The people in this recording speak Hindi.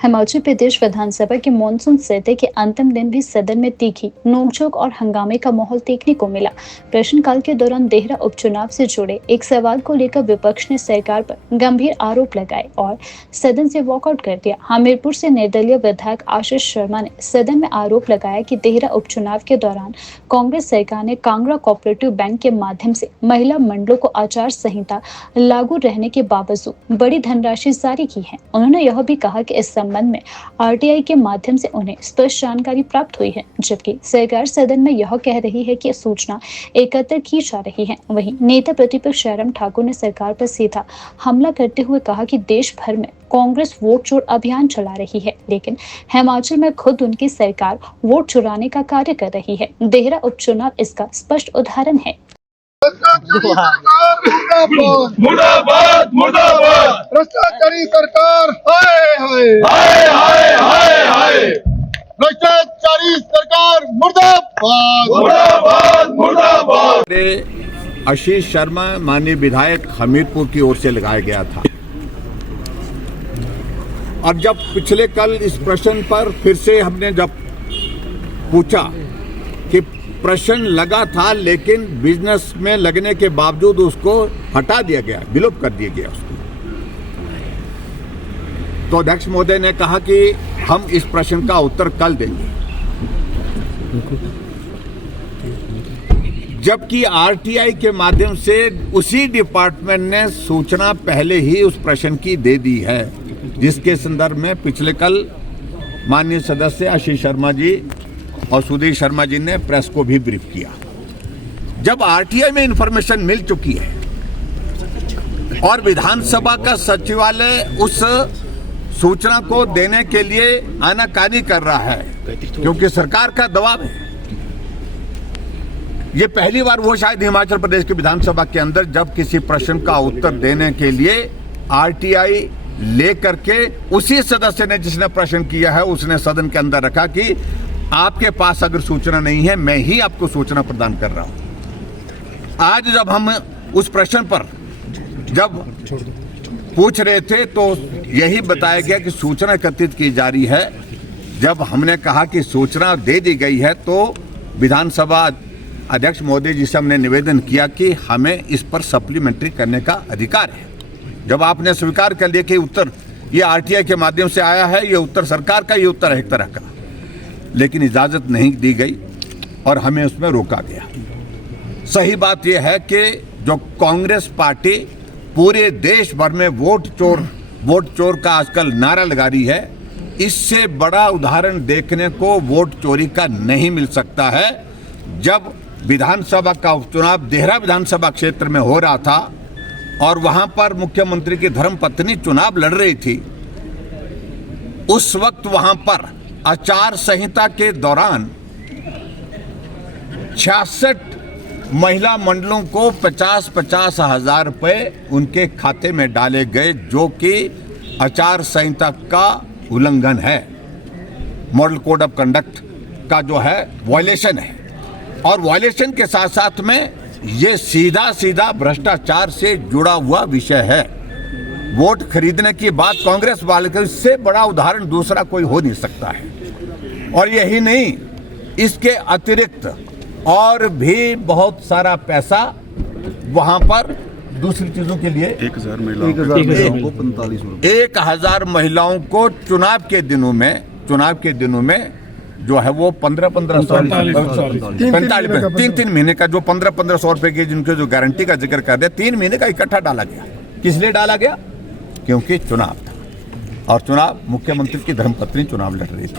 हिमाचल प्रदेश विधानसभा के मॉनसून सत्र के अंतिम दिन भी सदन में तीखी नोकझोंक और हंगामे का माहौल देखने को मिला। प्रश्नकाल के दौरान देहरा उपचुनाव से जुड़े एक सवाल को लेकर विपक्ष ने सरकार पर गंभीर आरोप लगाए और सदन से वॉकआउट कर दिया। हमीरपुर से निर्दलीय विधायक आशीष शर्मा ने सदन में आरोप लगाया कि देहरा उपचुनाव के दौरान कांग्रेस सरकार ने कांगड़ा कोऑपरेटिव बैंक के माध्यम से महिला मंडलों को आचार संहिता लागू रहने के बावजूद बड़ी धनराशि जारी की है। उन्होंने यह भी कहा कि इस संबंध में आरटीआई के माध्यम से उन्हें स्पष्ट जानकारी प्राप्त हुई है, जबकि सरकार सदन में यह कह रही है कि सूचना एकत्र की जा रही है। वहीं नेता प्रतिपक्ष जयराम ठाकुर ने सरकार पर सीधा हमला करते हुए कहा कि देश भर में कांग्रेस वोट चोर अभियान चला रही है, लेकिन हिमाचल में खुद उनकी सरकार वोट चुराने का कार्य कर रही है। देहरा उपचुनाव इसका स्पष्ट उदाहरण है। मुर्दाबाद मुर्दाबाद भ्रष्टाचारी सरकार हाय हाय हाय हाय हाय हाय भ्रष्टाचारी सरकार मुर्दाबाद मुर्दाबाद मुर्दाबाद। आशीष शर्मा माननीय विधायक हमीरपुर की ओर से लगाया गया था और जब पिछले कल इस प्रश्न पर फिर से हमने जब पूछा कि प्रश्न लगा था लेकिन बिजनेस में लगने के बावजूद उसको हटा दिया गया, विलोप कर दिया गया उसको, तो अध्यक्ष महोदय ने कहा कि हम इस प्रश्न का उत्तर कल देंगे, जबकि आरटीआई के माध्यम से उसी डिपार्टमेंट ने सूचना पहले ही उस प्रश्न की दे दी है, जिसके संदर्भ में पिछले कल माननीय सदस्य आशीष शर्मा जी और सुधीर शर्मा जी ने प्रेस को भी ब्रीफ किया। जब आरटीआई में इंफॉर्मेशन मिल चुकी है और विधानसभा का सचिवालय उस सूचना को देने के लिए आनाकानी कर रहा है क्योंकि सरकार का दबाव है, ये पहली बार वो शायद हिमाचल प्रदेश की विधानसभा के अंदर जब किसी प्रश्न का उत्तर देने के लिए आरटीआई लेकर के उसी सदस्य ने जिसने प्रश्न किया है उसने सदन के अंदर रखा कि आपके पास अगर सूचना नहीं है मैं ही आपको सूचना प्रदान कर रहा हूं। आज जब हम उस प्रश्न पर जब पूछ रहे थे तो यही बताया गया कि सूचना एकत्रित की जा रही है। जब हमने कहा कि सूचना दे दी गई है तो विधानसभा अध्यक्ष महोदय जी से हमने निवेदन किया कि हमें इस पर सप्लीमेंट्री करने का अधिकार है। जब आपने स्वीकार कर लिया कि उत्तर ये आरटीआई के माध्यम से आया है, ये उत्तर सरकार का, ये उत्तर है एक तरह का, लेकिन इजाजत नहीं दी गई और हमें उसमें रोका गया। सही बात यह है कि जो कांग्रेस पार्टी पूरे देश भर में वोट चोर का आजकल नारा लगा रही है, इससे बड़ा उदाहरण देखने को वोट चोरी का नहीं मिल सकता है। जब विधानसभा का उपचुनाव देहरा विधानसभा क्षेत्र में हो रहा था और वहां पर मुख्यमंत्री की धर्मपत्नी चुनाव लड़ रही थी, उस वक्त वहां पर आचार संहिता के दौरान 66 महिला मंडलों को 50-50 हजार रुपए उनके खाते में डाले गए, जो कि आचार संहिता का उल्लंघन है, मॉडल कोड ऑफ कंडक्ट का जो है वायलेशन है। और वायलेशन के साथ साथ में ये सीधा भ्रष्टाचार से जुड़ा हुआ विषय है। वोट खरीदने की बात कांग्रेस वाले के, इससे बड़ा उदाहरण दूसरा कोई हो नहीं सकता है। और यही नहीं, इसके अतिरिक्त और भी बहुत सारा पैसा वहां पर दूसरी चीजों के लिए 1000 महिलाओं को 1000 महिलाओं को चुनाव के दिनों में जो है वो 3 महीने का जो 1500 रुपए की जिनके जो गारंटी का जिक्र कर दे, 3 महीने का इकट्ठा डाला गया। किस लिए डाला गया? क्योंकि चुनाव था और चुनाव मुख्यमंत्री की धर्मपत्नी चुनाव लड़ रही थी।